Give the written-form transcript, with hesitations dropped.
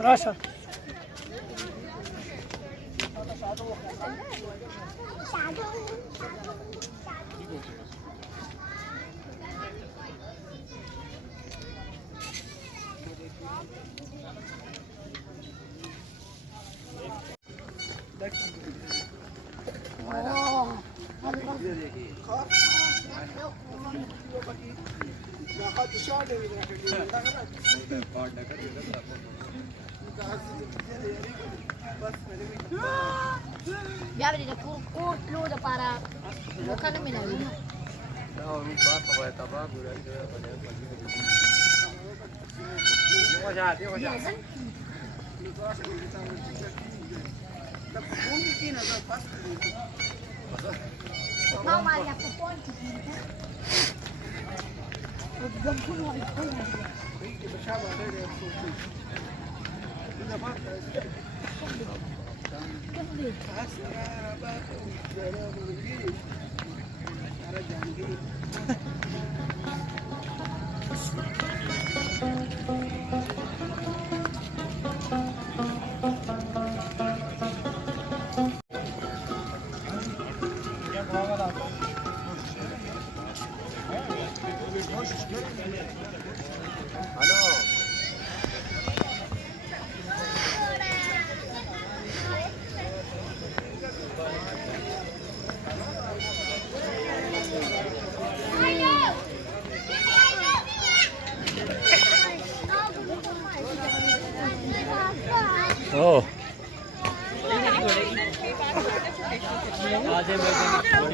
Russia. Ya abriré curto para buscar no me la vida. No, mi papá vai tapar por aí, vai fazer. Deixa já. Não, mas a ponte. Oh.